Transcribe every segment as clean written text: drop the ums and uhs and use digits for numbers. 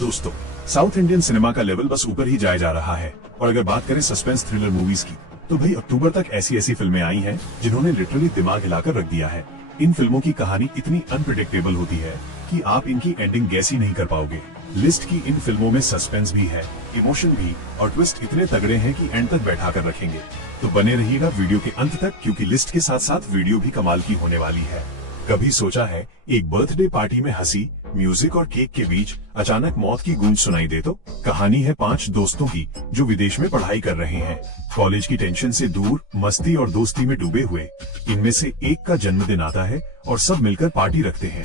दोस्तों, south Indian cinema का level बस ऊपर ही जाया जा रहा है। और अगर बात करें सस्पेंस थ्रिलर मूवीज की, तो भाई अक्टूबर तक ऐसी ऐसी फिल्में आई हैं जिन्होंने लिटरली दिमाग हिलाकर रख दिया है। इन फिल्मों की कहानी इतनी अनप्रिडिक्टेबल होती है कि आप इनकी एंडिंग गैस ही नहीं कर पाओगे। लिस्ट की इन फिल्मों में सस्पेंस भी है, इमोशन भी, और ट्विस्ट इतने तगड़े हैं कि एंड तक बैठा कर रखेंगे। तो बने रहिएगा वीडियो के अंत तक, क्योंकि लिस्ट के साथ साथ वीडियो भी कमाल की होने वाली है। कभी सोचा है एक बर्थडे पार्टी में हंसी, म्यूजिक और केक के बीच अचानक मौत की गूंज सुनाई दे? तो कहानी है 5 दोस्तों की जो विदेश में पढ़ाई कर रहे हैं। कॉलेज की टेंशन से दूर, मस्ती और दोस्ती में डूबे हुए। इनमें से एक का जन्मदिन आता है और सब मिलकर पार्टी रखते हैं।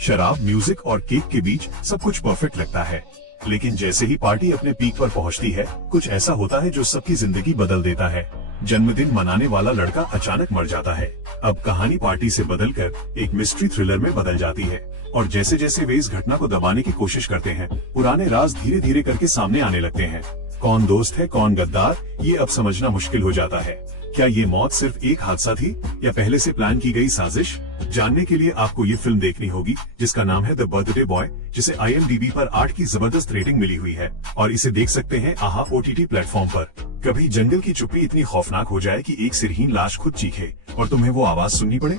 शराब, म्यूजिक और केक के बीच सब कुछ परफेक्ट लगता है, लेकिन जैसे ही पार्टी अपने पीक पर पहुंचती है, कुछ ऐसा होता है जो सबकी जिंदगी बदल देता है। जन्मदिन मनाने वाला लड़का अचानक मर जाता है। अब कहानी पार्टी से बदलकर एक मिस्ट्री थ्रिलर में बदल जाती है, और जैसे जैसे वे इस घटना को दबाने की कोशिश करते हैं, पुराने राज धीरे धीरे करके सामने आने लगते हैं। कौन दोस्त है, कौन गद्दार, ये अब समझना मुश्किल हो जाता है। क्या ये मौत सिर्फ एक हादसा थी या पहले से प्लान की गई साजिश? जानने के लिए आपको ये फिल्म देखनी होगी, जिसका नाम है द बर्थडे बॉय, जिसे IMDb पर 8 की जबरदस्त रेटिंग मिली हुई है, और इसे देख सकते हैं आहा OTT प्लेटफॉर्म पर। कभी जंगल की चुप्पी इतनी खौफनाक हो जाए कि एक सिरहीन लाश खुद चीखे और तुम्हें वो आवाज सुननी पड़े?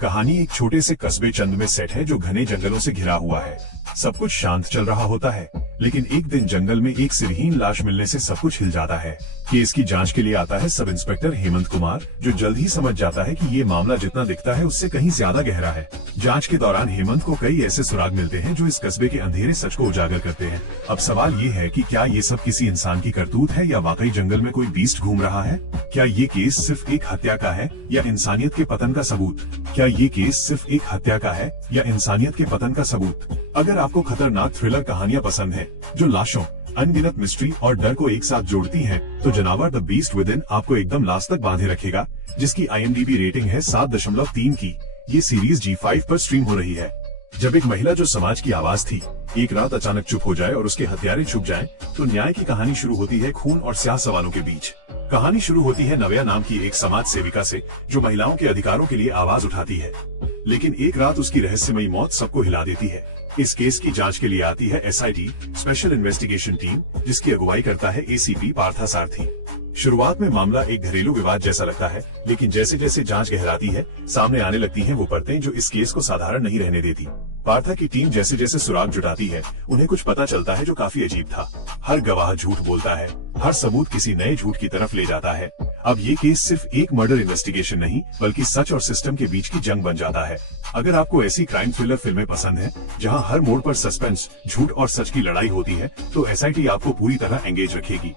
कहानी एक छोटे से कस्बे चंद में सेट है जो घने जंगलों से घिरा हुआ है। सब कुछ शांत चल रहा होता है, लेकिन एक दिन जंगल में एक सिरहीन लाश मिलने से सब कुछ हिल जाता है। केस की जांच के लिए आता है सब इंस्पेक्टर हेमंत कुमार, जो जल्द ही समझ जाता है कि ये मामला जितना दिखता है उससे कहीं ज्यादा गहरा है। जांच के दौरान हेमंत को कई ऐसे सुराग मिलते हैं जो इस कस्बे के अंधेरे सच को उजागर करते हैं। अब सवाल ये है कि क्या ये सब किसी इंसान की करतूत है या वाकई जंगल में कोई बीस्ट घूम रहा है? क्या ये केस सिर्फ एक हत्या का है या इंसानियत के पतन का सबूत? क्या ये केस सिर्फ एक हत्या का है या इंसानियत के पतन का सबूत? अगर आपको खतरनाक थ्रिलर कहानियां पसंद है जो लाशों, अनगिनत मिस्ट्री और डर को एक साथ जोड़ती हैं, तो जनावर द बीस्ट विद इन आपको एकदम लास्ट तक बांधे रखेगा, जिसकी IMDb रेटिंग है 7.3 की। ये सीरीज G5 पर स्ट्रीम हो रही है। जब एक महिला जो समाज की आवाज थी, एक रात अचानक चुप हो जाए और उसके हत्यारे छुप जाएं, तो न्याय की कहानी शुरू होती है खून और स्याह सवालों के बीच। कहानी शुरू होती है नव्या नाम की एक समाज सेविका से, जो महिलाओं के अधिकारों के लिए आवाज उठाती है, लेकिन एक रात उसकी रहस्यमयी मौत सबको हिला देती है। इस केस की जांच के लिए आती है SIT स्पेशल इन्वेस्टिगेशन टीम, जिसकी अगुवाई करता है ACP पार्थसारथी। शुरुआत में मामला एक घरेलू विवाद जैसा लगता है, लेकिन जैसे जैसे जांच गहराती है, सामने आने लगती हैं वो परतें जो इस केस को साधारण नहीं रहने देती। पार्था की टीम जैसे जैसे सुराग जुटाती है, उन्हें कुछ पता चलता है जो काफी अजीब था। हर गवाह झूठ बोलता है, हर सबूत किसी नए झूठ की तरफ ले जाता है। अब ये केस सिर्फ एक मर्डर इन्वेस्टिगेशन नहीं, बल्कि सच और सिस्टम के बीच की जंग बन जाता है। अगर आपको ऐसी क्राइम थ्रिलर फिल्में पसंद हैं, जहां हर मोड़ पर सस्पेंस, झूठ और सच की लड़ाई होती है, तो SIT आपको पूरी तरह एंगेज रखेगी।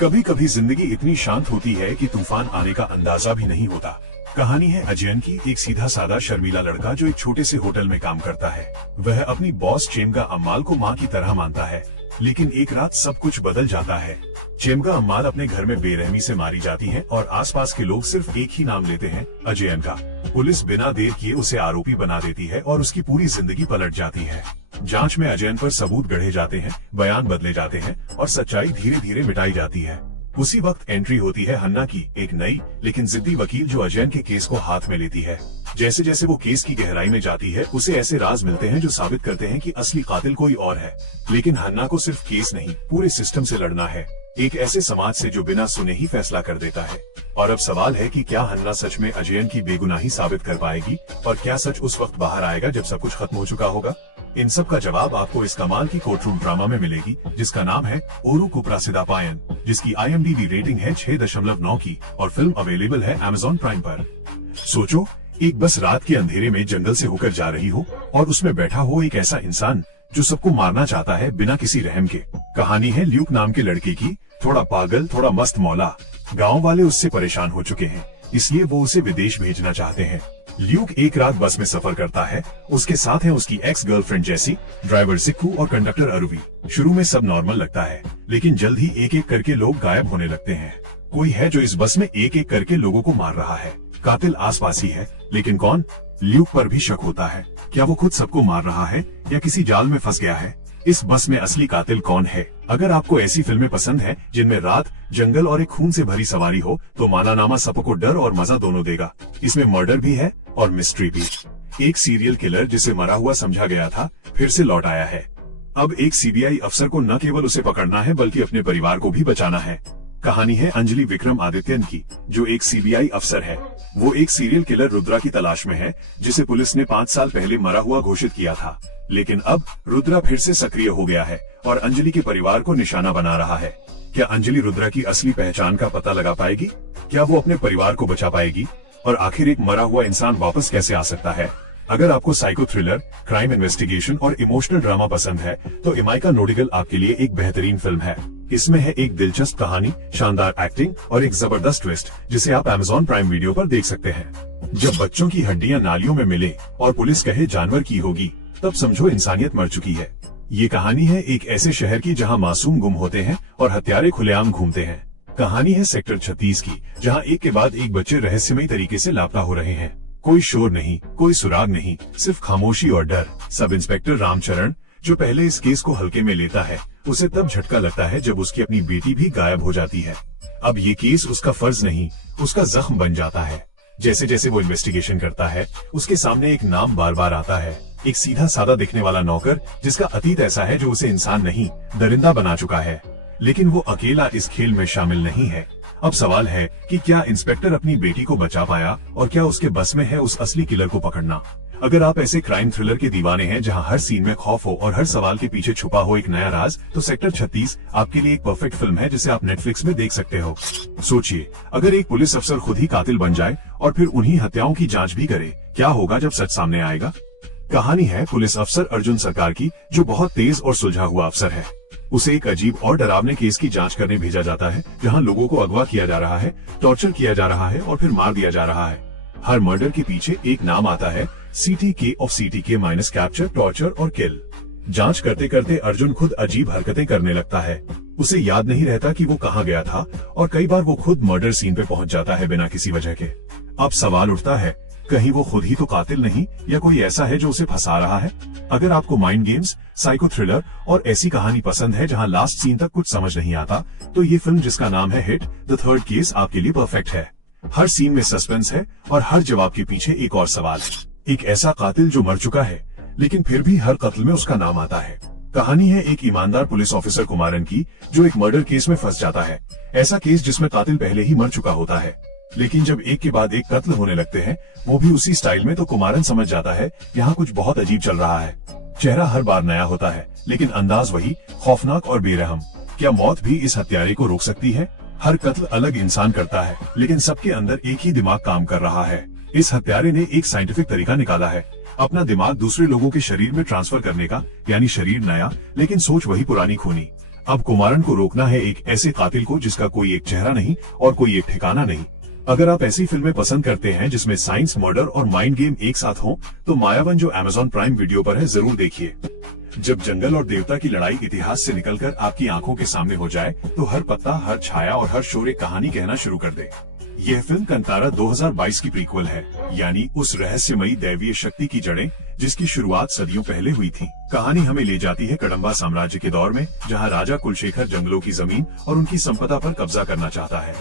कभी कभी जिंदगी इतनी शांत होती है कि तूफान आने का अंदाजा भी नहीं होता। कहानी है अजयन की, एक सीधा साधा शर्मीला लड़का जो एक छोटे से होटल में काम करता है। वह अपनी बॉस चेमगा अम्माल को माँ की तरह मानता है, लेकिन एक रात सब कुछ बदल जाता है। चेमगा अम्माल अपने घर में बेरहमी से मारी जाती है और आसपास के लोग सिर्फ एक ही नाम लेते हैं, अजयन का। पुलिस बिना देर किए उसे आरोपी बना देती है और उसकी पूरी जिंदगी पलट जाती है। जांच में अजयन पर सबूत गढ़े जाते हैं, बयान बदले जाते हैं और सच्चाई धीरे धीरे मिटाई जाती है। उसी वक्त एंट्री होती है हन्ना की, एक नई लेकिन जिद्दी वकील, जो अजयन के केस को हाथ में लेती है। जैसे जैसे वो केस की गहराई में जाती है, उसे ऐसे राज मिलते हैं जो साबित करते हैं कि असली कातिल कोई और है। लेकिन हन्ना को सिर्फ केस नहीं, पूरे सिस्टम से लड़ना है, एक ऐसे समाज से जो बिना सुने ही फैसला कर देता है। और अब सवाल है कि क्या हन्ना सच में अजयन की बेगुनाही साबित कर पाएगी, और क्या सच उस वक्त बाहर आएगा जब सब कुछ खत्म हो चुका होगा? इन सब का जवाब आपको इस कमाल की कोर्टरूम ड्रामा में मिलेगी, जिसका नाम है ओरू कुप्रासिदापायन, जिसकी IMDb रेटिंग है 6.9 की, और फिल्म अवेलेबल है Amazon प्राइम पर। सोचो, एक बस रात के अंधेरे में जंगल से होकर जा रही हो और उसमें बैठा हो एक ऐसा इंसान जो सबको मारना चाहता है बिना किसी रहम के। कहानी है ल्यूक नाम के लड़के की, थोड़ा पागल, थोड़ा मस्त मौला। गांव वाले उससे परेशान हो चुके हैं, इसलिए वो उसे विदेश भेजना चाहते हैं। ल्यूक एक रात बस में सफर करता है। उसके साथ है उसकी एक्स गर्लफ्रेंड जेसी, ड्राइवर सिक्कू और कंडक्टर अरुवी। शुरू में सब नॉर्मल लगता है, लेकिन जल्द ही एक एक करके लोग गायब होने लगते हैं। कोई है जो इस बस में एक एक करके लोगों को मार रहा है। कातिल आसपास ही है, लेकिन कौन? ल्यूक पर भी शक होता है। क्या वो खुद सबको मार रहा है या किसी जाल में फंस गया है? इस बस में असली कातिल कौन है? अगर आपको ऐसी फिल्में पसंद है जिनमें रात, जंगल और एक खून से भरी सवारी हो, तो मानानामा सबको डर और मजा दोनों देगा। इसमें मर्डर भी है और मिस्ट्री भी। एक सीरियल किलर जिसे मरा हुआ समझा गया था, फिर से लौट आया है। अब एक सीबीआई अफसर को न केवल उसे पकड़ना है बल्कि अपने परिवार को भी बचाना है। कहानी है अंजलि विक्रमादित्यन की, जो एक सीबीआई अफसर है। वो एक सीरियल किलर रुद्रा की तलाश में है, जिसे पुलिस ने 5 साल पहले मरा हुआ घोषित किया था। लेकिन अब रुद्रा फिर से सक्रिय हो गया है और अंजलि के परिवार को निशाना बना रहा है। क्या अंजलि रुद्रा की असली पहचान का पता लगा पाएगी? क्या वो अपने परिवार को बचा पाएगी? और आखिर एक मरा हुआ इंसान वापस कैसे आ सकता है? अगर आपको साइको थ्रिलर, क्राइम इन्वेस्टिगेशन और इमोशनल ड्रामा पसंद है तो इमाइका नोडिगल आपके लिए एक बेहतरीन फिल्म है। इसमें है एक दिलचस्प कहानी, शानदार एक्टिंग और एक जबरदस्त ट्विस्ट, जिसे आप Amazon प्राइम वीडियो पर देख सकते हैं। जब बच्चों की हड्डियां नालियों में मिले और पुलिस कहे जानवर की होगी, तब समझो इंसानियत मर चुकी है। ये कहानी है एक ऐसे शहर की जहां मासूम गुम होते हैं और हत्यारे खुलेआम घूमते हैं। कहानी है सेक्टर 36 की, जहां एक के बाद एक बच्चे रहस्यमयी तरीके से लापता हो रहे हैं। कोई शोर नहीं, कोई सुराग नहीं, सिर्फ खामोशी और डर। सब इंस्पेक्टर रामचरण, जो पहले इस केस को हल्के में लेता है, उसे तब झटका लगता है जब उसकी अपनी बेटी भी गायब हो जाती है। अब ये केस उसका फर्ज नहीं, उसका जख्म बन जाता है। जैसे जैसे वो इन्वेस्टिगेशन करता है, उसके सामने एक नाम बार बार आता है, एक सीधा सादा दिखने वाला नौकर, जिसका अतीत ऐसा है जो उसे इंसान नहीं, दरिंदा बना चुका है। लेकिन वो अकेला इस खेल में शामिल नहीं है। अब सवाल है कि क्या इंस्पेक्टर अपनी बेटी को बचा पाया और क्या उसके बस में है उस असली किलर को पकड़ना। अगर आप ऐसे क्राइम थ्रिलर के दीवाने हैं जहां हर सीन में खौफ हो और हर सवाल के पीछे छुपा हो एक नया राज, तो सेक्टर 36 आपके लिए एक परफेक्ट फिल्म है, जिसे आप नेटफ्लिक्स में देख सकते हो। सोचिए, अगर एक पुलिस अफसर खुद ही कातिल बन जाए और फिर उन्हीं हत्याओं की जांच भी करे, क्या होगा जब सच सामने आएगा। कहानी है पुलिस अफसर अर्जुन सरकार की, जो बहुत तेज और सुलझा हुआ अफसर है। उसे एक अजीब और डरावने केस की जांच करने भेजा जाता है, जहां लोगों को अगवा किया जा रहा है, टॉर्चर किया जा रहा है और फिर मार दिया जा रहा है। हर मर्डर के पीछे एक नाम आता है, CTK of CTK minus capture, torture और किल। जांच करते करते अर्जुन खुद अजीब हरकतें करने लगता है। उसे याद नहीं रहता कि वो कहाँ गया था और कई बार वो खुद मर्डर सीन पे पहुंच जाता है बिना किसी वजह के। अब सवाल उठता है, कहीं वो खुद ही तो कातिल नहीं, या कोई ऐसा है जो उसे फंसा रहा है। अगर आपको माइंड गेम्स, साइको थ्रिलर और ऐसी कहानी पसंद है जहां लास्ट सीन तक कुछ समझ नहीं आता, तो ये फिल्म, जिसका नाम है हिट द थर्ड केस, आपके लिए परफेक्ट है। हर सीन में सस्पेंस है और हर जवाब के पीछे एक और सवाल। एक ऐसा कातिल जो मर चुका है, लेकिन फिर भी हर कत्ल में उसका नाम आता है। कहानी है एक ईमानदार पुलिस ऑफिसर कुमारन की, जो एक मर्डर केस में फंस जाता है। ऐसा केस जिसमें कातिल पहले ही मर चुका होता है, लेकिन जब एक के बाद एक कत्ल होने लगते हैं, वो भी उसी स्टाइल में, तो कुमारन समझ जाता है यहाँ कुछ बहुत अजीब चल रहा है। चेहरा हर बार नया होता है, लेकिन अंदाज वही, खौफनाक और बेरहम। क्या मौत भी इस हत्यारे को रोक सकती है? हर कत्ल अलग इंसान करता है, लेकिन सबके अंदर एक ही दिमाग काम कर रहा है। इस हत्यारे ने एक साइंटिफिक तरीका निकाला है, अपना दिमाग दूसरे लोगों के शरीर में ट्रांसफर करने का, यानी शरीर नया लेकिन सोच वही पुरानी खूनी। अब कुमारन को रोकना है एक ऐसे कातिल को जिसका कोई एक चेहरा नहीं और कोई एक ठिकाना नहीं। अगर आप ऐसी फिल्में पसंद करते हैं जिसमें साइंस, मर्डर और माइंड गेम एक साथ हो, तो मायावन, जो Amazon प्राइम वीडियो पर है, जरूर देखिए। जब जंगल और देवता की लड़ाई इतिहास से निकलकर आपकी आंखों के सामने हो जाए, तो हर पत्ता, हर छाया और हर शोर एक कहानी कहना शुरू कर दे। यह फिल्म कंतारा 2022 की प्रीक्वल है, यानी उस रहस्यमयी दैवीय शक्ति की जड़ें जिसकी शुरुआत सदियों पहले हुई थी। कहानी हमें ले जाती है कदंबा साम्राज्य के दौर में, जहां राजा कुलशेखर जंगलों की जमीन और उनकी संपदा पर कब्जा करना चाहता है।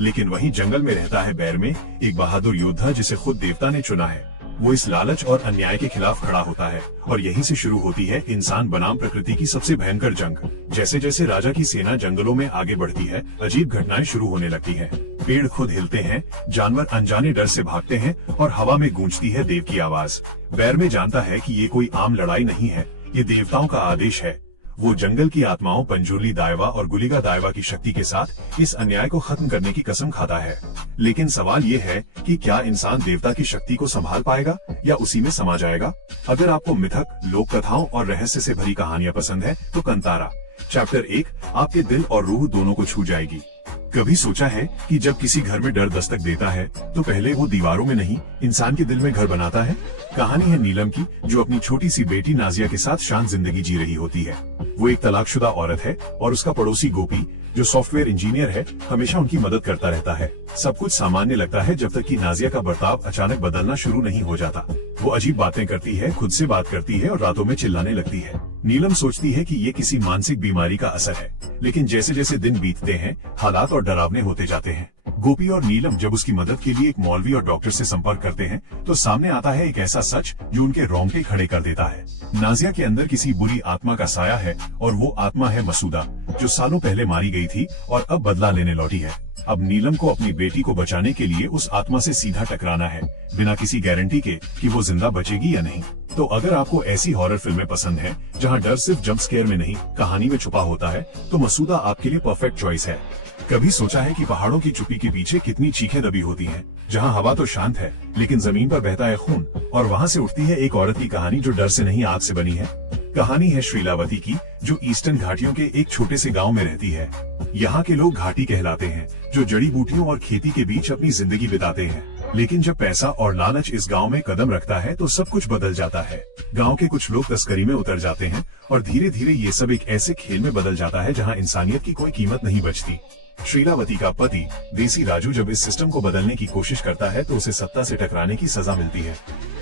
लेकिन वहीं जंगल में रहता है बैर में एक बहादुर योद्धा, जिसे खुद देवता ने चुना है। वो इस लालच और अन्याय के खिलाफ खड़ा होता है और यहीं से शुरू होती है इंसान बनाम प्रकृति की सबसे भयंकर जंग। जैसे जैसे राजा की सेना जंगलों में आगे बढ़ती है, अजीब घटनाएं शुरू होने लगती हैं। पेड़ खुद हिलते हैं, जानवर अनजाने डर से भागते हैं और हवा में गूंजती है देव की आवाज। बैर में जानता है कि ये कोई आम लड़ाई नहीं है, ये देवताओं का आदेश है। वो जंगल की आत्माओं पंजुर्ली दायवा और गुलिगा दायवा की शक्ति के साथ इस अन्याय को खत्म करने की कसम खाता है। लेकिन सवाल ये है कि क्या इंसान देवता की शक्ति को संभाल पाएगा या उसी में समा जाएगा? अगर आपको मिथक, लोक कथाओं और रहस्य से भरी कहानियां पसंद है, तो कंतारा चैप्टर 1 आपके दिल और रूह दोनों को छू जाएगी। कभी सोचा है कि जब किसी घर में डर दस्तक देता है, तो पहले वो दीवारों में नहीं, इंसान के दिल में घर बनाता है? कहानी है नीलम की, जो अपनी छोटी सी बेटी नाजिया के साथ शांत जिंदगी जी रही होती है। वो एक तलाकशुदा औरत है और उसका पड़ोसी गोपी, जो सॉफ्टवेयर इंजीनियर है, हमेशा उनकी मदद करता रहता है। सब कुछ सामान्य लगता है जब तक कि नाजिया का बर्ताव अचानक बदलना शुरू नहीं हो जाता। वो अजीब बातें करती है, खुद से बात करती है और रातों में चिल्लाने लगती है। नीलम सोचती है कि ये किसी मानसिक बीमारी का असर है, लेकिन जैसे जैसे दिन बीतते हैं, हालात और डरावने होते जाते हैं। गोपी और नीलम जब उसकी मदद के लिए एक मौलवी और डॉक्टर से संपर्क करते हैं तो सामने आता है एक ऐसा सच जो उनके रोंगटे खड़े कर देता है। नाजिया के अंदर किसी बुरी आत्मा का साया है और वो आत्मा है मसूदा, जो सालों पहले मारी गई थी और अब बदला लेने लौटी है। अब नीलम को अपनी बेटी को बचाने के लिए उस आत्मा से सीधा टकराना है, बिना किसी गारंटी के कि वो जिंदा बचेगी या नहीं। तो अगर आपको ऐसी हॉरर फिल्में पसंद हैं, जहां डर सिर्फ जंप स्केयर में नहीं कहानी में छुपा होता है, तो मसूदा आपके लिए परफेक्ट चॉइस है। कभी सोचा है कि पहाड़ों की चुप्पी के पीछे कितनी चीखें दबी होती हैं, जहां हवा तो शांत है लेकिन जमीन पर बहता है खून, और वहां से उठती है एक औरत की कहानी जो डर से नहीं आग से बनी है। कहानी है शीलावती की, जो ईस्टर्न घाटियों के एक छोटे से गांव में रहती है। यहाँ के लोग घाटी कहलाते हैं, जो जड़ी बूटियों और खेती के बीच अपनी जिंदगी बिताते हैं। लेकिन जब पैसा और लालच इस गांव में कदम रखता है तो सब कुछ बदल जाता है। गांव के कुछ लोग तस्करी में उतर जाते हैं और धीरे धीरे ये सब एक ऐसे खेल में बदल जाता है जहां इंसानियत की कोई कीमत नहीं बचती। शीलावती का पति देसी राजू जब इस सिस्टम को बदलने की कोशिश करता है तो उसे सत्ता से टकराने की सजा मिलती है,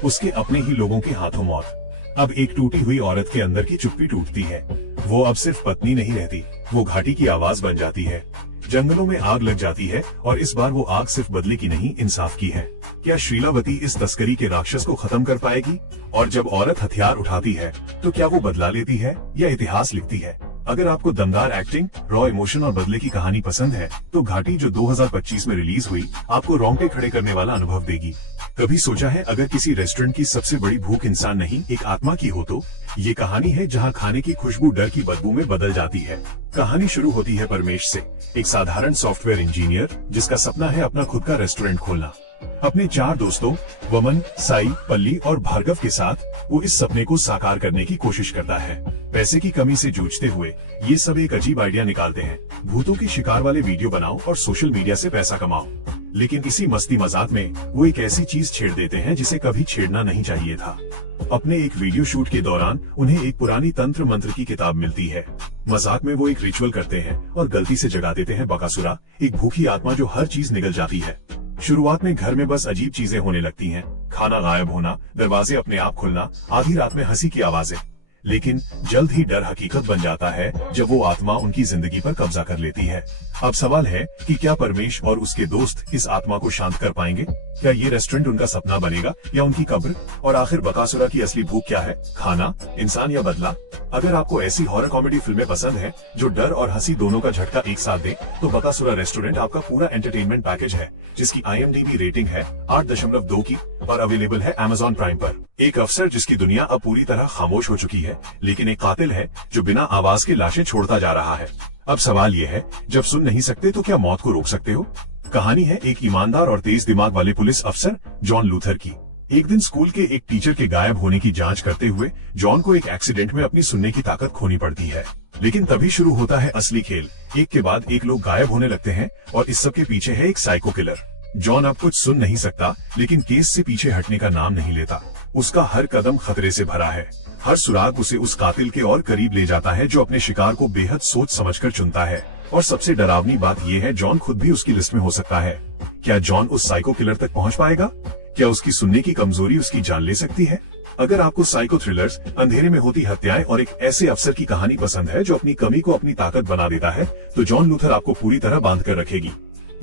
उसके अपने ही लोगों के हाथों मौत। अब एक टूटी हुई औरत के अंदर की चुप्पी टूटती है। वो अब सिर्फ पत्नी नहीं रहती, वो घाटी की आवाज बन जाती है। जंगलों में आग लग जाती है और इस बार वो आग सिर्फ बदले की नहीं, इंसाफ की है। क्या शीलावती इस तस्करी के राक्षस को खत्म कर पाएगी? और जब औरत हथियार उठाती है तो क्या वो बदला लेती है या इतिहास लिखती है? अगर आपको दमदार एक्टिंग, रॉ इमोशन और बदले की कहानी पसंद है तो घाटी, जो 2025 में रिलीज हुई, आपको रोंगटे खड़े करने वाला अनुभव देगी। कभी सोचा है अगर किसी रेस्टोरेंट की सबसे बड़ी भूख इंसान नहीं एक आत्मा की हो तो? ये कहानी है जहां खाने की खुशबू डर की बदबू में बदल जाती है। कहानी शुरू होती है परमेश से, एक साधारण सॉफ्टवेयर इंजीनियर जिसका सपना है अपना खुद का रेस्टोरेंट खोलना। अपने 4 दोस्तों वमन, साई, पल्ली और भार्गव के साथ वो इस सपने को साकार करने की कोशिश करता है। पैसे की कमी से जूझते हुए ये सब एक अजीब आइडिया निकालते हैं, भूतों की शिकार वाले वीडियो बनाओ और सोशल मीडिया से पैसा कमाओ। लेकिन इसी मस्ती मजाक में वो एक ऐसी चीज छेड़ देते हैं जिसे कभी छेड़ना नहीं चाहिए था। अपने एक वीडियो शूट के दौरान उन्हें एक पुरानी तंत्र मंत्र की किताब मिलती है। मजाक में वो एक रिचुअल करते हैं और गलती से जगा देते हैं बकासुरा, एक भूखी आत्मा जो हर चीज निगल जाती है। शुरुआत में घर में बस अजीब चीजें होने लगती हैं, खाना गायब होना, दरवाजे अपने आप खुलना, आधी रात में हंसी की आवाजें। लेकिन जल्द ही डर हकीकत बन जाता है जब वो आत्मा उनकी जिंदगी पर कब्जा कर लेती है। अब सवाल है कि क्या परमेश और उसके दोस्त इस आत्मा को शांत कर पाएंगे? क्या ये रेस्टोरेंट उनका सपना बनेगा या उनकी कब्र? और आखिर बकासुरा की असली भूख क्या है, खाना, इंसान या बदला? अगर आपको ऐसी हॉरर कॉमेडी फिल्में पसंद हैं जो डर और हंसी दोनों का झटका एक साथ दे, तो बकासुरा रेस्टोरेंट आपका पूरा एंटरटेनमेंट पैकेज है, जिसकी IMDb रेटिंग है 8.2 की और अवेलेबल है Amazon प्राइम पर। एक अफसर जिसकी दुनिया अब पूरी तरह खामोश हो चुकी है, लेकिन एक कातिल है जो बिना आवाज के लाशें छोड़ता जा रहा है। अब सवाल ये है, जब सुन नहीं सकते तो क्या मौत को रोक सकते हो? कहानी है एक ईमानदार और तेज दिमाग वाले पुलिस अफसर जॉन लूथर की। एक दिन स्कूल के एक टीचर के गायब होने की जांच करते हुए जॉन को एक एक्सीडेंट में अपनी सुनने की ताकत खोनी पड़ती है। लेकिन तभी शुरू होता है असली खेल। एक के बाद एक लोग गायब होने लगते हैं और इस सब के पीछे है एक साइको किलर। जॉन अब कुछ सुन नहीं सकता, लेकिन केस से पीछे हटने का नाम नहीं लेता। उसका हर कदम खतरे से भरा है। हर सुराग उसे उस कातिल के और करीब ले जाता है जो अपने शिकार को बेहद सोच समझकर चुनता है। और सबसे डरावनी बात यह है, जॉन खुद भी उसकी लिस्ट में हो सकता है। क्या जॉन उस साइको किलर तक पहुंच पाएगा? क्या उसकी सुनने की कमजोरी उसकी जान ले सकती है? अगर आपको साइको थ्रिलर्स, अंधेरे में होती हत्याएं और एक ऐसे अफसर की कहानी पसंद है जो अपनी कमी को अपनी ताकत बना देता है, तो जॉन लूथर आपको पूरी तरह बांध कर रखेगी।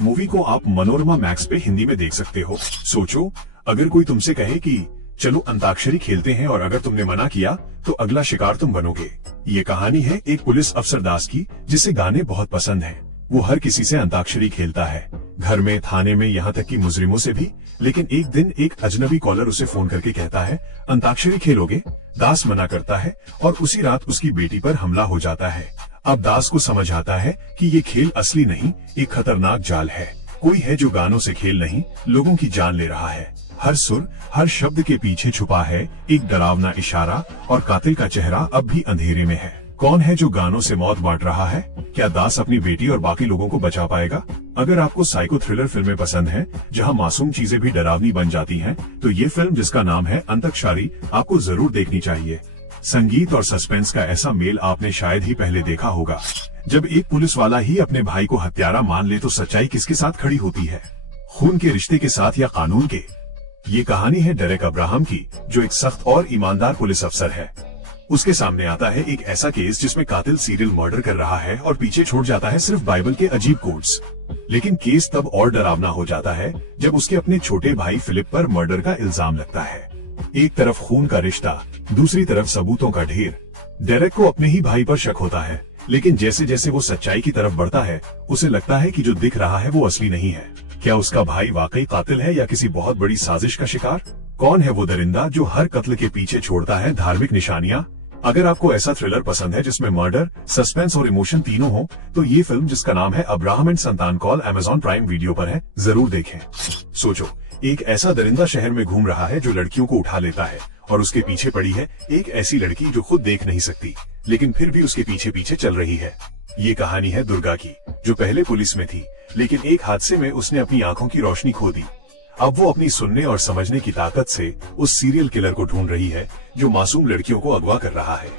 मूवी को आप मनोरमा मैक्स पे हिंदी में देख सकते हो। सोचो, अगर कोई तुमसे कहे कि चलो अंताक्षरी खेलते हैं और अगर तुमने मना किया तो अगला शिकार तुम बनोगे। ये कहानी है एक पुलिस अफसर दास की, जिसे गाने बहुत पसंद हैं। वो हर किसी से अंताक्षरी खेलता है, घर में, थाने में, यहाँ तक कि मुजरिमों से भी। लेकिन एक दिन एक अजनबी कॉलर उसे फोन करके कहता है, अंताक्षरी खेलोगे? दास मना करता है और उसी रात उसकी बेटी पर हमला हो जाता है। अब दास को समझ आता है कि ये खेल असली नहीं, एक खतरनाक जाल है। कोई है जो गानों से खेल नहीं, लोगों की जान ले रहा है। हर सुर, हर शब्द के पीछे छुपा है एक डरावना इशारा और कातिल का चेहरा अब भी अंधेरे में है। कौन है जो गानों से मौत बांट रहा है? क्या दास अपनी बेटी और बाकी लोगों को बचा पाएगा? अगर आपको साइको थ्रिलर फिल्में पसंद हैं, जहां मासूम चीजें भी डरावनी बन जाती हैं, तो ये फिल्म, जिसका नाम है अंताक्षरी, आपको जरूर देखनी चाहिए। संगीत और सस्पेंस का ऐसा मेल आपने शायद ही पहले देखा होगा। जब एक पुलिस वाला ही अपने भाई को हत्यारा मान ले तो सच्चाई किसके साथ खड़ी होती है? खून के रिश्ते के साथ या कानून के? ये कहानी है डेरेक अब्राहम की, जो एक सख्त और ईमानदार पुलिस अफसर है। उसके सामने आता है एक ऐसा केस जिसमें कातिल सीरियल मर्डर कर रहा है और पीछे छोड़ जाता है सिर्फ बाइबल के अजीब कोट्स। लेकिन केस तब और डरावना हो जाता है जब उसके अपने छोटे भाई फिलिप पर मर्डर का इल्जाम लगता है। एक तरफ खून का रिश्ता, दूसरी तरफ सबूतों का ढेर। डेरेक को अपने ही भाई पर शक होता है, लेकिन जैसे जैसे वो सच्चाई की तरफ बढ़ता है उसे लगता है कि जो दिख रहा है वो असली नहीं है। क्या उसका भाई वाकई कातिल है या किसी बहुत बड़ी साजिश का शिकार? कौन है वो दरिंदा जो हर कत्ल के पीछे छोड़ता है धार्मिक निशानियां? अगर आपको ऐसा थ्रिलर पसंद है जिसमें मर्डर, सस्पेंस और इमोशन तीनों हो, तो ये फिल्म जिसका नाम है अब्राहम एंड संतान कॉल Amazon प्राइम वीडियो पर है, जरूर देखें। सोचो, एक ऐसा दरिंदा शहर में घूम रहा है जो लड़कियों को उठा लेता है और उसके पीछे पड़ी है एक ऐसी लड़की जो खुद देख नहीं सकती, लेकिन फिर भी उसके पीछे पीछे चल रही है। ये कहानी है दुर्गा की, जो पहले पुलिस में थी, लेकिन एक हादसे में उसने अपनी आंखों की रोशनी खो दी। अब वो अपनी सुनने और समझने की ताकत से उस सीरियल किलर को ढूंढ रही है जो मासूम लड़कियों को अगवा कर रहा है।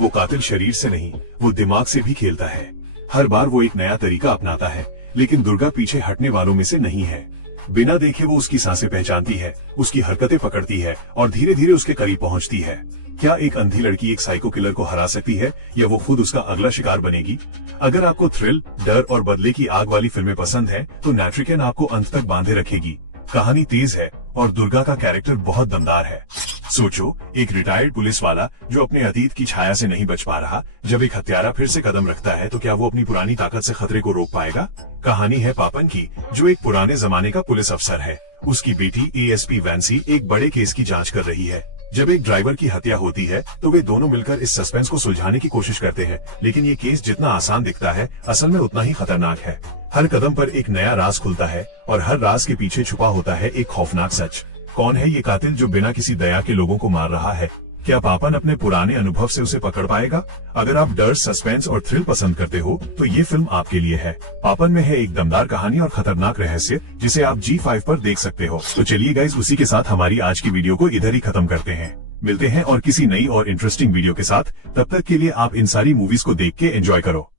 वो कातिल शरीर से नहीं, वो दिमाग से भी खेलता है। हर बार वो एक नया तरीका अपनाता है, लेकिन दुर्गा पीछे हटने वालों में से नहीं है। बिना देखे वो उसकी सांसें पहचानती है, उसकी हरकतें पकड़ती है और धीरे धीरे उसके करीब पहुंचती है। क्या एक अंधी लड़की एक साइको किलर को हरा सकती है या वो खुद उसका अगला शिकार बनेगी? अगर आपको थ्रिल, डर और बदले की आग वाली फिल्में पसंद है तो नेट्रिकन आपको अंत तक बांधे रखेगी। कहानी तेज है और दुर्गा का कैरेक्टर बहुत दमदार है। सोचो, एक रिटायर्ड पुलिस वाला जो अपने अतीत की छाया से नहीं बच पा रहा, जब एक हत्यारा फिर से कदम रखता है तो क्या वो अपनी पुरानी ताकत से खतरे को रोक पाएगा? कहानी है पापन की, जो एक पुराने जमाने का पुलिस अफसर है। उसकी बेटी एएसपी वैंसी एक बड़े केस की जांच कर रही है। जब एक ड्राइवर की हत्या होती है तो वे दोनों मिलकर इस सस्पेंस को सुलझाने की कोशिश करते हैं, लेकिन ये केस जितना आसान दिखता है असल में उतना ही खतरनाक है। हर कदम पर एक नया राज खुलता है और हर राज के पीछे छुपा होता है एक खौफनाक सच। कौन है ये कातिल जो बिना किसी दया के लोगों को मार रहा है? क्या पापन अपने पुराने अनुभव से उसे पकड़ पाएगा? अगर आप डर, सस्पेंस और थ्रिल पसंद करते हो तो ये फिल्म आपके लिए है। पापन में है एक दमदार कहानी और खतरनाक रहस्य जिसे आप G5 पर देख सकते हो। तो चलिए गाइस, उसी के साथ हमारी आज की वीडियो को इधर ही खत्म करते हैं। मिलते हैं और किसी नई और इंटरेस्टिंग वीडियो के साथ। तब तक के लिए आप इन सारी मूवीज को देख के एंजॉय करो।